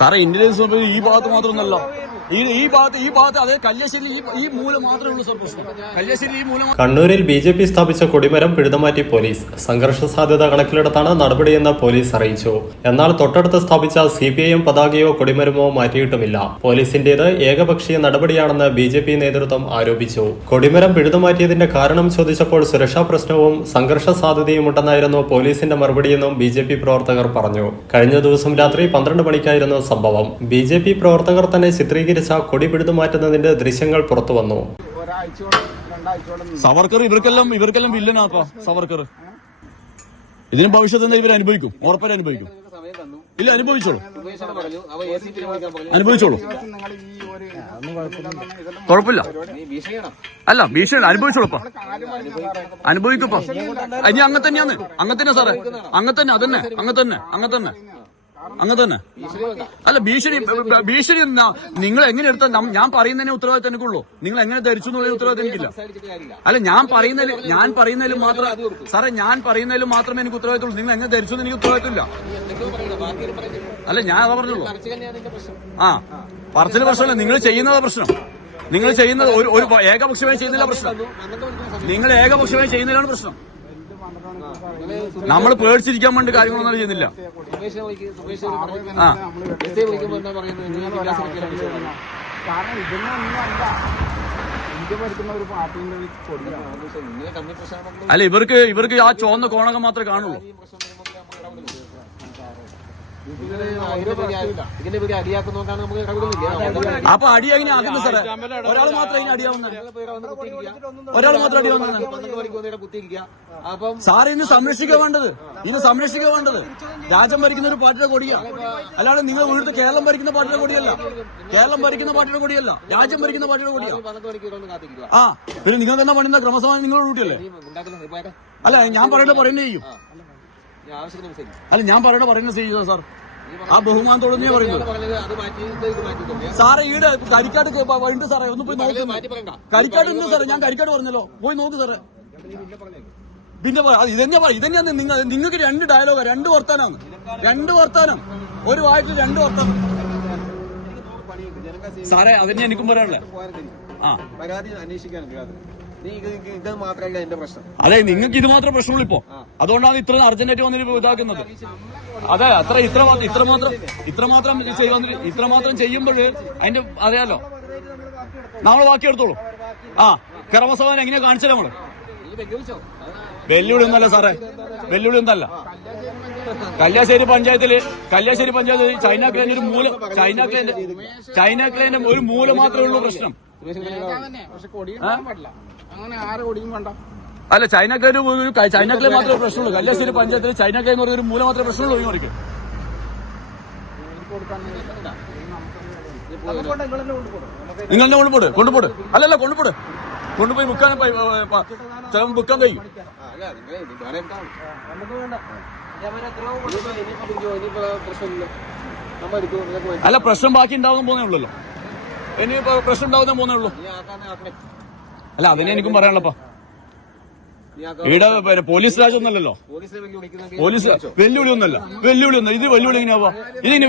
സാറേ ഇന്റലിജൻസ് ഈ ഭാഗത്ത് മാത്രമൊന്നല്ല ഈ ഈ ഭാഗത്ത് ഈ ഭാഗത്ത് അതേ കല്യാശ്ശേരി ഈ ഈ മൂല മാത്രമേ ഉള്ളൂ സാർ പ്രശ്നം. കല്യാശ്ശേരി ഈ മൂല കണ്ണൂരിൽ ബി ജെ പി സ്ഥാപിച്ച കൊടിമരം പിഴുതമാറ്റി പോലീസ്. സംഘർഷ സാധ്യത കണക്കിലെടുത്താണ് നടപടിയെന്ന് പോലീസ് അറിയിച്ചു. എന്നാൽ തൊട്ടടുത്ത് സ്ഥാപിച്ച സി പി ഐ പതാകയോ കൊടിമരമോ മാറ്റിയിട്ടുമില്ല. പോലീസിന്റേത് ഏകപക്ഷീയ നടപടിയാണെന്ന് ബി ജെ പി നേതൃത്വം ആരോപിച്ചു. കൊടിമരം പിഴുതുമാറ്റിയതിന്റെ കാരണം ചോദിച്ചപ്പോൾ സുരക്ഷാ പ്രശ്നവും സംഘർഷ സാധ്യതയുമുണ്ടെന്നായിരുന്നു പോലീസിന്റെ മറുപടിയെന്നും ബി ജെ പി പ്രവർത്തകർ പറഞ്ഞു. കഴിഞ്ഞ ദിവസം രാത്രി പന്ത്രണ്ട് മണിക്കായിരുന്നു സംഭവം ബി ജെ പി പ്രവർത്തകർ തന്നെ ചിത്രീകരിച്ച കൊടി പിടിതുമാറ്റുന്നതിന്റെ ദൃശ്യങ്ങൾ പുറത്തു വന്നു സവർക്കർ ഇവർക്കെല്ലാം ഇവർക്കെല്ലാം വില്ലനാപ്പാ സവർക്കർ. ഇതിന് ഭവിഷ്യത്ത് ഇവർ അനുഭവിക്കും ഉറപ്പായിട്ട് അനുഭവിക്കും. ഇല്ല അനുഭവിച്ചോളൂ. അനുഭവിച്ചോളൂ. ഭീഷണിയാണോ അല്ല ഭീഷണി അനുഭവിച്ചോളൂ അനുഭവിക്കപ്പാ ഇനി അങ്ങനെ തന്നെയാന്ന് അങ്ങനെ തന്നെ സാറേ. അങ്ങനെ തന്നെ അതന്നെ. അങ്ങനെ തന്നെ അങ്ങനെ തന്നെ. അങ്ങനെ തന്നെ. അല്ല ഭീഷണി ഭീഷണി നിങ്ങൾ എങ്ങനെ എടുത്താൽ ഞാൻ പറയുന്നതിനെ ഉത്തരവാദിത്തം എനിക്കുള്ളൂ. നിങ്ങൾ എങ്ങനെ ധരിച്ചു എന്നുള്ള ഉത്തരവാദിത്തം എനിക്കില്ല. അല്ല ഞാൻ പറയുന്നതിൽ ഞാൻ പറയുന്നതിലും മാത്രം സാറേ ഞാൻ പറയുന്നതിലും മാത്രമേ എനിക്ക് ഉത്തരവാദിത്തമുള്ളൂ. നിങ്ങൾ എങ്ങനെ ധരിച്ചു എനിക്ക് ഉത്തരവാദിത്തമില്ല. അല്ല ഞാൻ അതാ പറഞ്ഞുള്ളൂ. ആ പറച്ചിൽ പ്രശ്നമല്ല നിങ്ങൾ ചെയ്യുന്നതാ പ്രശ്നം. നിങ്ങൾ ചെയ്യുന്നത് ഒരു ഏകപക്ഷമായി ചെയ്യുന്നില്ല പ്രശ്നം. നിങ്ങൾ ഏകപക്ഷമായി ചെയ്യുന്നതിലാണ് പ്രശ്നം. നമ്മൾ പേടിച്ചിരിക്കാൻ വേണ്ടി കാര്യങ്ങളൊന്നും ചെയ്യുന്നില്ല. ആ. കാരണം ഇതൊന്നും ഒന്നുമല്ല അല്ല ഇവർക്ക് ഇവർക്ക് ആ ചുവന്ന കോണകം മാത്രമേ കാണുള്ളൂ. ഇതിന്റെ പേര് അടിയാക്കുന്നോണ്ടാണ് നമുക്ക് കവിടുന്നില്ല അപ്പൊ അടി ആകുന്നു സാറേ. ഒരാൾ മാത്രം അതിന് അടിയാവുന്നത് ഒരാൾ മാത്രം അടിയാവുന്ന കുത്തിയിരിക്കുക. അപ്പം സാറ് ഇന്ന് സംരക്ഷിക്കുക വേണ്ടത്. ഇന്ന് സംരക്ഷിക്കുക വേണ്ടത്. രാജ്യം ഭരിക്കുന്ന ഒരു പാർട്ടിയുടെ കൊടിയാ. അല്ലാതെ നിങ്ങൾ ഉഴുത്ത് കേരളം ഭരിക്കുന്ന പാർട്ടിയുടെ കൊടിയല്ല. കേരളം ഭരിക്കുന്ന പാർട്ടിയുടെ കൊടിയല്ല. രാജ്യം ഭരിക്കുന്ന പാർട്ടിയുടെ കൊടിയാ. ആ പിന്നെ നിങ്ങൾ തന്നെ പണിയുന്ന ക്രമസമാനം നിങ്ങളുടെ ഡ്യൂട്ടിയല്ലേ പോയാട്ടെ അല്ല ഞാൻ പറയേണ്ടത് പറയുന്നത് ചെയ്യും. അല്ല ഞാൻ പറയണ പറയുന്നത് ചെയ്യും സാർ. ആ ബഹുമാനത്തോട് ഞാൻ പറയുന്നത്. സാറേ ഈട് കരിക്കാട് ഉണ്ട് സാറേ ഒന്ന് പോയി നോക്ക്. കരിക്കാട് ഉണ്ട് സാറേ ഞാൻ കരിക്കാട് പറഞ്ഞല്ലോ. പോയി നോക്ക് സാറേ. അത് ഇതന്നെ പറ ഇതന്നെയാണ് നിങ്ങൾ നിങ്ങൾക്ക് രണ്ട് ഡയലോഗാ രണ്ട് വർത്താനാണ്. രണ്ട് വർത്താനം. ഒരു വായിച്ച് രണ്ട് വർത്താനം. സാറേ അതന്നെ എനിക്കും പറയാനുള്ളത് ആ. പരാതി അന്വേഷിക്കാൻ അതെ നിങ്ങൾക്ക് ഇത് മാത്രം പ്രശ്നമുള്ളൂ ഇപ്പോ. അതുകൊണ്ടാണ് ഇത്ര അർജന്റായിട്ട് വന്നിട്ട് ഇതാക്കുന്നത്. അതെ അത്ര ഇത്ര ഇത്രമാത്രം ഇത്ര മാത്രം ഇത്ര മാത്രം ചെയ്യുന്ന ഇത്ര മാത്രം ചെയ്യുമ്പോൾ അതിന്റെ അറിയാലോ. നമ്മൾ ബാക്കി എടുത്തോളൂ. ആ കർമ്മസഭ എങ്ങനെയാ കാണിച്ചത് നമ്മൾ? വെല്ലുവിളി ഒന്നല്ല സാറേ. വെല്ലുവിളി ഒന്നല്ല. കല്യാശ്ശേരി പഞ്ചായത്തിൽ കല്യാശ്ശേരി പഞ്ചായത്തിൽ ചൈന ക്ലൈന്റെ ഒരു മൂല ചൈന ക്ലൈന്റെ ചൈന ക്ലൈന്റെ ഒരു മൂല മാത്രമേ ഉള്ളൂ പ്രശ്നം. തന്നെ. പക്ഷെ കൊടി ഉണ്ടാകാൻ അങ്ങനെ ആരെ കൊടിയും വേണ്ട. അല്ല ചൈനക്കാര് ചൈനക്കാരെ മാത്രമേ പ്രശ്നമുള്ളൂ. കല്യാശ്ശേരി പഞ്ചായത്തിൽ ചൈന ക്ലൈ എന്ന് പറഞ്ഞ ഒരു മൂല മാത്രമേ പ്രശ്നമുള്ളൂ ഈ മുറിക്ക് നിങ്ങൾ തന്നെ കൊണ്ടുപോട് കൊണ്ടുപോട്. അല്ലല്ല കൊണ്ടുപോട്. കൊണ്ടുപോയി പോയി ചിലപ്പോൾ മുക്കാൻ കഴിയും. അല്ല പ്രശ്നം ബാക്കി ഉണ്ടാവുന്ന പോകുന്നേ ഉള്ളല്ലോ. ഇനി പ്രശ്നം ഉണ്ടാവുന്ന പോകുന്നേ ഉള്ളൂ. അല്ല അതിനെ എനിക്കും പറയാനുള്ളപ്പാ. ഇവിടെ പിന്നെ പോലീസ് വെല്ലുവിളിക്കുന്നെങ്കിൽ പോലീസ് വെല്ലുവിളി ഒന്നല്ല വെല്ലുവിളി ഒന്നല്ല ഇത് വെല്ലുവിളി എങ്ങനെയാവാ ഇതിങ്ങനെ